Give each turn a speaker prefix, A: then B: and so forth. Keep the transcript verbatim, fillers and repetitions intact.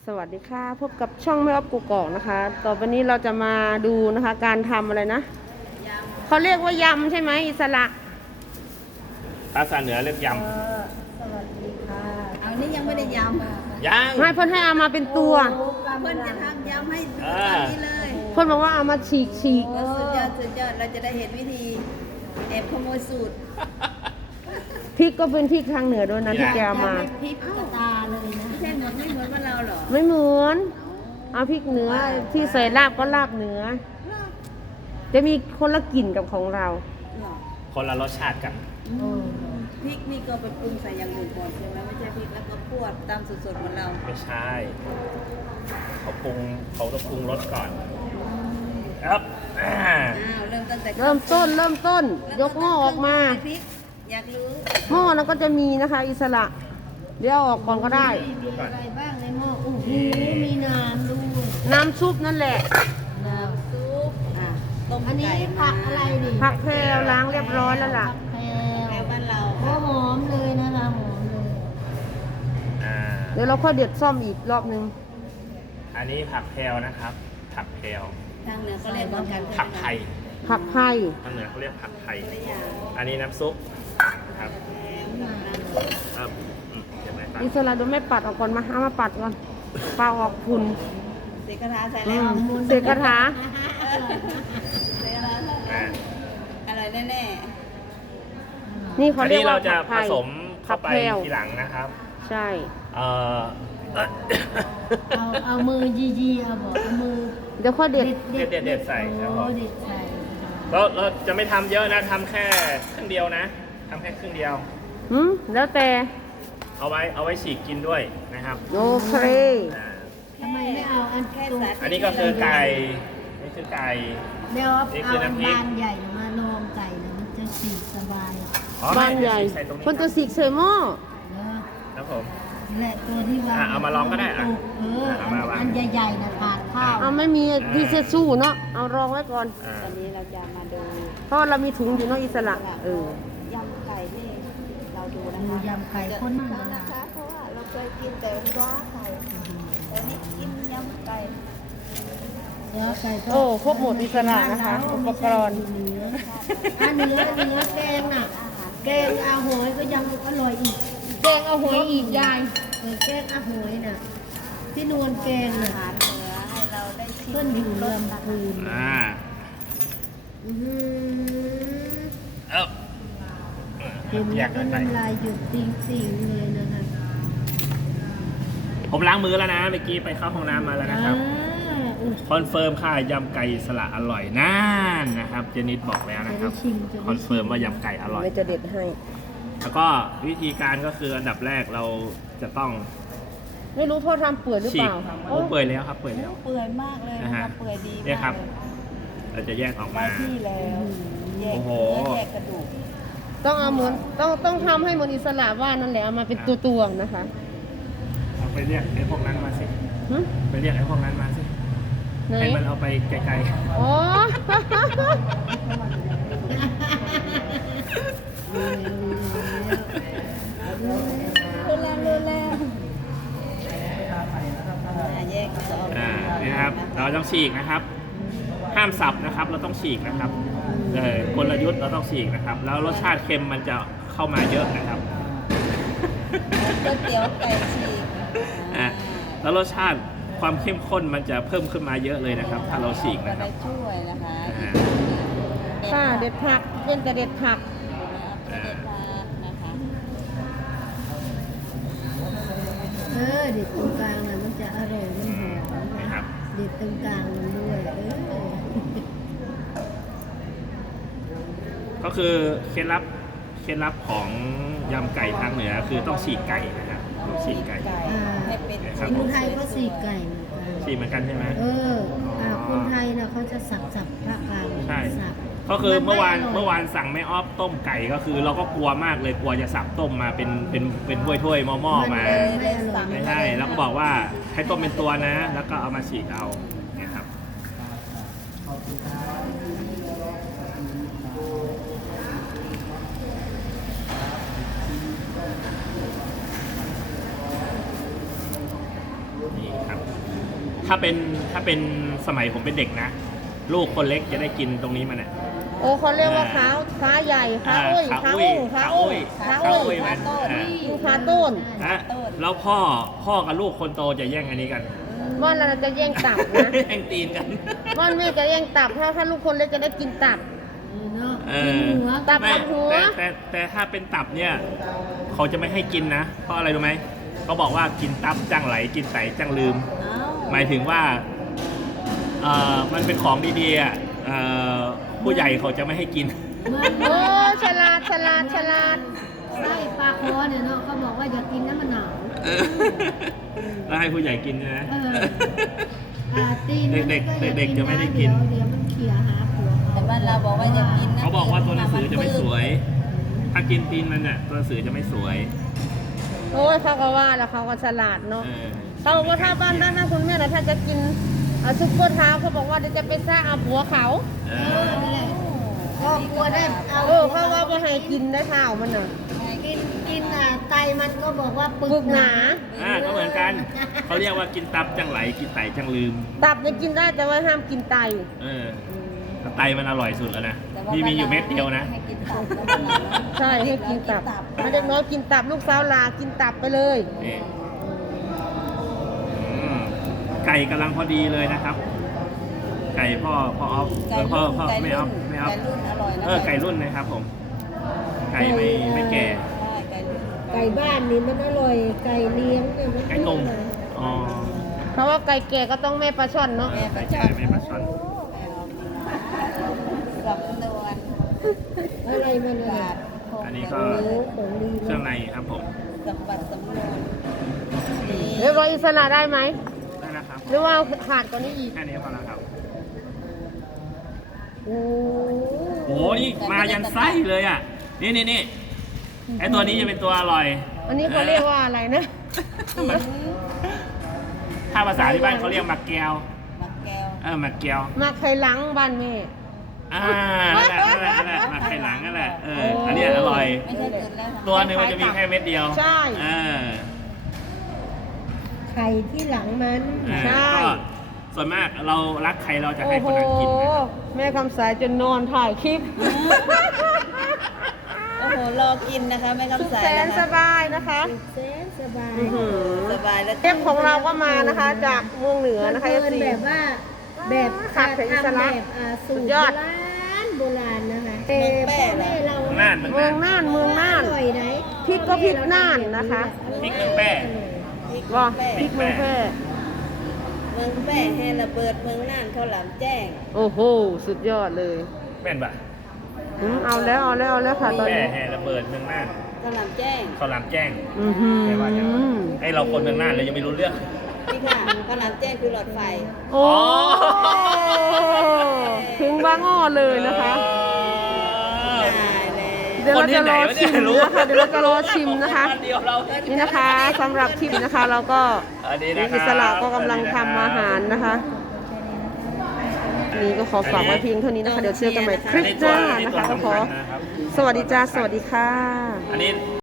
A: สวัสดีค่ะพบกับช่องแม่อ๊อฟกุกกอกนะคะ ต่อไปนี้เราจะมาดูนะคะการทำอะไรนะเขาเรียกว่ายำใช่ไหมอิสระ
B: ภาษาเหนือเรียกย
C: สวัสดีค่ะเอานี่ยังไม่ได้ยำ
B: ำยัง
A: ไม่เพื่อนให้เอามาเป็นตัว
C: เพื่อนจะทำยำให้ดูตอนนี้เลย
A: เพื่อนบอกว่าเอามาฉีกฉีก
C: โอ้สุดยอดสุดยอดเราจะได้เห็นวิธีแอบขโมยสูตร
A: พริกก็เป็นพริกทางเหนือด้วยนะที่แกเอามา
C: พริกกระตาเลยนะไม่ใช่เหมือนไม่เหมือนบ้านเราหรอ
A: ไม่เหมือนเอาพริกเหนือที่ใส่ลาบก็ลาบเหนือ จะมีคนละกลิ่นกับของเรา
C: หรอ
B: คนละรสชาติกัน
C: พริกนี่ก็ไปปรุงใส่อย่างอื่นก่อนใช่ไหมไม่ใช่พริกแล้วก็คั่วตามสดๆเหมือนเรา
B: ไม่ใช่เขาปรุงเขาต้องปรุงรสก่อนครับอ่า
C: อ้าวเริ่มตั้งแต่
A: เริ่มต้นเริ่มต้น ยกหม้อออกมา
C: พริกอยากรู้
A: หม้อนั้นก็จะมีนะคะ อิสระเดี๋ยวเอาออกก่อนก็ได้
C: มีอะไรบ้างในหม้อโอ้โหมีน้ำด้วย
A: น้ำซุปนั่นแหละ
C: น้ำซุปอ่ะต้ม
D: อันนี้
C: ไก่
D: ผักอะไรดิ
A: ผักแพรวล้างเรียบร้อยแล้วล่ะ
D: แพร
C: แถวบ้านเรา
D: โอ้หอมเลยนะคะหอมเลย
B: อ่า
A: เดี๋ยวเราค่อยเด็ดซ่อมอีกรอบนึง
B: อันนี้ผักแพรวนะครับ ผักแพรว
C: ทางเหนือก็เรียกเหมือนกัน
B: ผักไทย
A: ผักไทย
B: ทางเหนือเขาเรียกผักไทย
C: ตัวอย่าง
B: อันนี้น้ำซุปครับ
C: แถว
B: ครับอืมเดี๋ยวไม่ตัด
A: อิสระโดยไม่ปัดออกก่อนมาเอามาปัดก่อนเปล่าออกฝุ่น
C: เสกกระทาใส่
A: อื
C: แล้ว
A: มเสกกระถา
C: เสกกระทา
B: อ่า
C: อร่อยแน่
A: นี่
B: อั
A: เขา
B: น
A: เรีย
B: นี้
A: กว่า
B: เราจะ
A: ผัก
B: ผ
A: ไทย
B: สมเข้าไป
A: ผักแพรว
B: ทีหลังนะครับ
A: ใช่
B: เอ่อเอ่อ
D: เอาเอามือยียีเอาบอกเอามือ
A: เดี๋ยวค่อยเด็ด
B: เด็ดเด็ดเด็ดใส่ครับผ
D: โอ้
B: ม
D: เด็ดใส่
B: เราเราจะไม่ทำเยอะนะทำแค่ครึ่งเดียวนะทำแค่ครึ่งเดียว
A: หืมแล้วแต่
B: เอาไว้เอาไว้ฉีกกินด้วยนะครับ
A: โอเค
B: อ่า
D: ทำไมไม่เอาอัน
C: ๆแค่
D: ตัว
C: สาธิต
B: อันนี้ก็คือไก่ นี่คือไก่
D: เดี๋ยว
B: นี่
D: เอา
B: คือ
D: อัน
B: น้ำพริก
D: บานใหญ่มาลองไก่นะมันจะสีกสบาย
B: อ๋อ
A: บ้านใหญ่
B: ใส่ตรงนี้
A: คนจะสีกใส่หม้อ
D: เนอะ
B: ครับผม
D: และตัวที่วาง
B: อ่ะเอามาลองก็ได้อ่ะ
D: เออ
B: เอา
D: อัน
B: มาวาง
D: อันใหญ่ๆนะถาดข้าว
A: เอาไม่มีที่เช็ดสู้เนาะเอารองไว้ก่อน
B: อ่า
C: ตอนนี้เราจะมาดู
A: เพราะเรามีถุงอยู่เนาะอิสระเออย
C: ำไก่นี่เราดูนะ
D: ดู
C: คะ
D: ยำไก่ข้นมาก
C: นะ
D: นะคะ
C: เพราะว่าเราเคยกินแต่ว้าไก่แต่นี่กินยำไก่
D: เนื้อไก่ทด
A: โอ้ครบหมดอิสระนะคะ อุปกรณ์
D: เนื้ออันเนื้อเนื้อแกงน่ะ แกงอาหอยก็ยังอร่อยอีก
A: แกงเอาหวยอีกยาย
D: เออแกงอาหอยน่ะที่นวลแกง
C: อา
D: น่ะ
C: หารเหนือให้เราได้ชิม
D: เพื่อนอยู่เรือนคืน
B: อ่า
D: อื้อหือ
B: เอ้า
D: เห็น
B: แย
D: แล้ว
B: ก
D: ก็
B: กันไป
D: น้ำลายหยุดติ่งๆเลยนะคะ
B: ผมล้างมือแล้วนะเมื่อกี้ไปเข้าห้องน้ำมาแล้วนะครับ
D: อ่าอุ๊ย
B: คอนเฟิร์มค่ะยำไก่สละอร่อยน่านนะครับ เจนิดบอกแล้ว
D: จะ
B: นะค
D: ได้
B: รับ
D: ชิมจะ
B: คอนเฟิร์มว่ายำไก่อร่อย
A: ไม่จะเด็ดให้
B: แล้วก็วิธีการก็คืออันดับแรกเราจะต้อง
A: ไม่รู้พ่อทำเปื่อยหรือ
B: ฉี
A: เป
B: ก
A: ล่าค่ะ
B: โอ้เปื่อยแล้วครับเปื่อยแล้ว
C: เปื่อยมากเลย
B: นะ
C: นะ
B: ฮะ
C: คะเปื่อยดี
B: เนี่ย
C: มาก
B: ครับ
C: เลย
B: เราจะแยกออก
C: ได้
B: มา
C: ที่แล้วแยก
B: โอ้โห
C: เนื้อแยกกระดูก
A: ต้องเอาเหมือนต้องต้องทำให้เหมือนอิสระว่านั่นแหละเอามาเป็นตัวตัวๆนะคะ
B: เอาไปเรียกไอ้พวกนั้นมาสิ
A: หึ
B: ไปเรียกไอ้พวกนั้นมาสิ
A: ไหน
B: ให้มันเอาไปไกล
A: อ๋อ
C: รู้แล้วรู้แล้วอ่าแยกสอง
B: ๆอ่านี่นะครับ เราต้องฉีกนะครับ ห้ามสับนะครับ เราต้องฉีกนะครับเออกลยุทธ์เราต้องฉีกนะครับ แล้วรสชาติเค็มมันจะเข้ามาเยอะนะครับ
C: ก๋วยเตี๋ยวไก่ฉีก
B: อ่ะแล้วรสชาติความเข้มข้นมันจะเพิ่มขึ้นมาเยอะเลยนะครับ ถ้าเราฉีก
C: ก็
B: นะครั
C: ได้
B: บ
C: ช่วยนะคะ
B: อ่า
A: ค่ะเด็ดผักเป็นแต่เด็ดผัก
C: เด็ดผักนะคะ
D: เออเด็ดตรงกลางน่ะมันจะอร่อยมันหอม
B: นะครับ
D: เด็ดตรงกลางมันด้วยเออ
B: ก็คือเคล็ดลับเคล็ดลับของยำไก่ทางเหนือคือต้องฉีกไก่นะครับต้องฉีกไก่
C: ให้เป็น
B: ครับ
D: คนไทยก็สีไก่เหมือนกัน
B: ฉีกเหมือนกันใช่ไหม
D: เอออ่าคนไทยน่ะเขาจะสับสับภาคกลาง
B: ใช่
D: สับ
B: ก็คือเมื่อวาน
D: ไร่ย
B: เมื่อวานสั่งแม่ออฟต้มไก่ก็คือเราก็กลัวมากเลยกลัวจะสับต้มมาเป็นเป็นเป็นถ้วยถ้วยๆหม้อๆมา
C: เลยเลยสั่ง
B: ไม่ใช่แล้วก็บอกว่าให้ต้มเป็นตัวนะ แล้วก็เอามาฉีกเอาเนี่ยครับนี่ครับ ถ้าเป็นถ้าเป็นสมัยผมเป็นเด็กนะ ลูกคนเล็กจะได้กินตรงนี้มันอ่ะ
A: โอ้เขาเรียกว่าขาขาใหญ่ขาอุ้ย
B: ขา
A: ขา
B: อุ้ย
A: อุ้งขา
B: ขา
A: อุ้
B: อุ้
A: ย
B: ย
A: ขา
B: ขา
A: อุ้
B: อุ้
A: ย
B: ยมันอ่า
A: ขาต้น
B: นะแล้วพ่อพ่อกับลูกคนโตจะแย่งอันนี้กัน
A: ว่านเราจะแย่งตับนะ
B: แย่งตีนกัน
A: ว่านแม่จะแย่งตับถ้าถ้าลูกคนเล็กจะได้กินตับ
D: เนาะ
B: เอ
D: กิน
B: อ
D: หัว
A: ตับ
B: ไม่
A: กับหัว
B: แต่แต่แต่ถ้าเป็นตับเนี่ย เขาจะไม่ให้กินนะ เพราะอะไรรู้ไหมเขาบอกว่ากินตับจังไหลกินไตจังลืม
C: อ้าว
B: หมายถึงว่าเอ่อมันเป็นของดีๆอ่ะเอ่อผู้ใหญ่เขาจะไม่ให้กิน
D: มัน
A: โอ้ฉลาดฉลาดฉลาด
D: ไส้ปลาคอเนี่ยเนาะเขาบอกว่าอย่ากินน้ำมันหนาว
B: แล้วให้ผู้ใหญ่กินใช่ไหม
D: เอออ่าตีนมัน
B: เด็กๆ
D: อย่า
B: เด็กๆจะไม่ได้กิน
D: เดี๋ยวมันเขี่ยหาผัว
C: แต่
D: เขา
C: บ้านเราบอกว่าอย่ากินนะ
B: เขาบอกว่าตัวหนังสือจะไม่สวย ถ้ากินตีนมันเนี่ยตัวหนังสือจะไม่สวย
A: โอ้ยเขาก็ว่าแล้วเขาก็ฉลาดเนาะ
B: เออ
A: เขาบอกว่าถ้าบ้านด้านหน้าคุณแม่นะถ้าจะกินอ่ะซุปเปอร์เท้าเขาบอกว่าเดี๋ยวจะไปสร้างเอาผัวเขา
B: เอ
D: เอ
B: อ
D: อนั่นแหละก็กลัวได้เอา
A: เออเขาว่าไม่ให้กินได้เท้ามันน่ะ
D: กินกินอ่ะไตมันก็บอกว่าปึ
A: ปึ
D: ก
A: ก
D: ห
A: ห
D: นา
A: นา
B: อ่าก็เหมือนกัน เขาเรียกว่ากินตับจังไหลกินไตจังลืม
A: ตับเนี่ยกินได้แต่ว่าห้ามกินไต
B: เออไตมันอร่อยสุดแล้วนะ
C: แต่ว่า
B: พี่มีอยู่เม็ดเดียวนะ
C: ให้กินตับแล้วบ้านเรานะ
A: ใช่ให้กินตับไม่ได้น้อยกินตับลูกสาวลากินตับไปเลย
B: นี่อืมไก่กำลังพอดีเลยนะครับ ไก่พ่อพ่อออฟ
C: ไก่
B: เออพ่อ
C: รุ่น
B: พ่อ
C: ไก่
B: ไม่ออ
C: รุ่
B: ฟ
C: น
B: ไม่ออฟ
C: ไก่รุ่นอร่อยนะ
B: เออไก่รุ่นนะครับผม ไก่ไม่ไม่แก่
C: ใช่ไก่รุ่น
D: ไก่บ้านนี่มันอร่อย ไก่เลี้ยงเนี่ยมัน
B: ไก่ต้มอ๋อ
A: เพราะว่าไก่แก่ก็ต้องแม่ปลาช่อนเนาะ
B: เออไก่แก่ไม่ปลาช่อน
C: สับนวล
D: อะไรมันอะ
C: บาด
B: อันนี้ก็
D: โอ้ของดี
B: เครื่องในครับผม
C: สับบัดสำนวนนี่
A: เรียบร้อยอิสระได้ไหม
B: ได้แล้วครับ
A: หรือว่าขาดกว่านี้อีก
B: แค่นี้พอแล้วครับ
A: โอ้
B: โอ้นี่มายันไส้เลยอ่ะ นี่นี่นี่ไอตัวนี้จะเป็นตัวอร่อย
A: อันนี้เขาเรียกว่าอะไรนะ
B: มันถ้าภาษาที่บ้านเขาเรียกหมักแก้ว
C: มักแก้ว
B: เออหมักแก้ว
A: มาไข่หลังบ้านแม่
B: อ่านั่นแหละนั่นแหละนั่นแหละหมักไข่หลังนั่นแหละ เออ อันเนี้ยอร่อย
C: ไม่ใช่ตื่นแล้วค่ะ
B: ตัวหนึงมันจะมีแค่เม็ดเดียว
A: ใช่
B: เออ
D: ไข่ที่หลังมัน
B: เออ
A: ใช่
B: ก็ส่วนมากเรารักใครเราจะ
A: โอ้
B: ให้ค
A: โห
B: นนั้นกินนะครับ
A: แม่คำสายจนนอนถ่ายคลิป
C: โอ้โหรอกินนะคะแม่
A: สุข
C: คำใส
A: แสน
C: นะ
A: ส
C: คะ
A: บายนะคะ
D: แสนสบาย
A: อื้อหือ
C: สบายแล้ว
A: เทปของเราก็มานะคะ จากเมืองเหนือนะคะ
D: มัน
A: เอฟซี
D: แบบว่าแบบ
A: ขาดแต่อิส
D: ทำ
A: ระ
D: แบบอ่าสู
A: สุ
D: ต
A: ด
D: ร
A: ยอด
D: โบราณโบราณนะคะแต่พ่อแม่เรา
B: เมืองน่านเมือง
A: เมื
B: น่า
A: อน งน่านเมืองน่าน
D: อร่อยไหน
A: พริกก็พริกน่านนะคะ
B: พริกเมืองแป้
A: ว่าพริกเมืองแพร่
C: เมืองแป้แฮระเบิดเมืองน่านข้าวหลามแจ้ง
A: โอ้โห สุดยอดเลย
B: แม่นปะ
A: อืมเอาแล้วเอาแล้วเอาแล้วค่ะตอน
B: แม่
A: นี้
B: แห่ระเบิดเมืองน่าน
C: ข้าวหลามแจ้ง
B: เขาวหลามแจ้ง
A: อือหือ
B: แปลว่าอย่างไรไอเราคนเมืองน่านเลยยังไม่รู้เรื่อง
C: นี่ค่ะข้าวหลามแจ้งคือหลอดไฟ
A: โอ้ ถึงบางอ้อเลยนะคะ
C: ตายแล้ว
A: เดี๋ยวเราจะรอชิมนะคะเดี๋ยวเราจะรอชิมนะคะ
B: คนเดียวเรา
A: นี่นะคะสำหรับคลิปนะคะ เราก็
B: อันนี้นะครับ
A: อิสระก็กำลังทำอาหารนะคะ นี่ก็ขอฝากไว้เพียงเท่านี้นะคะ เดี๋ยวเจอกันใหม่คลิปหน้านะคะก็ขอ สวัสดีจ้า สวัสดีค่ะ
B: อันนี้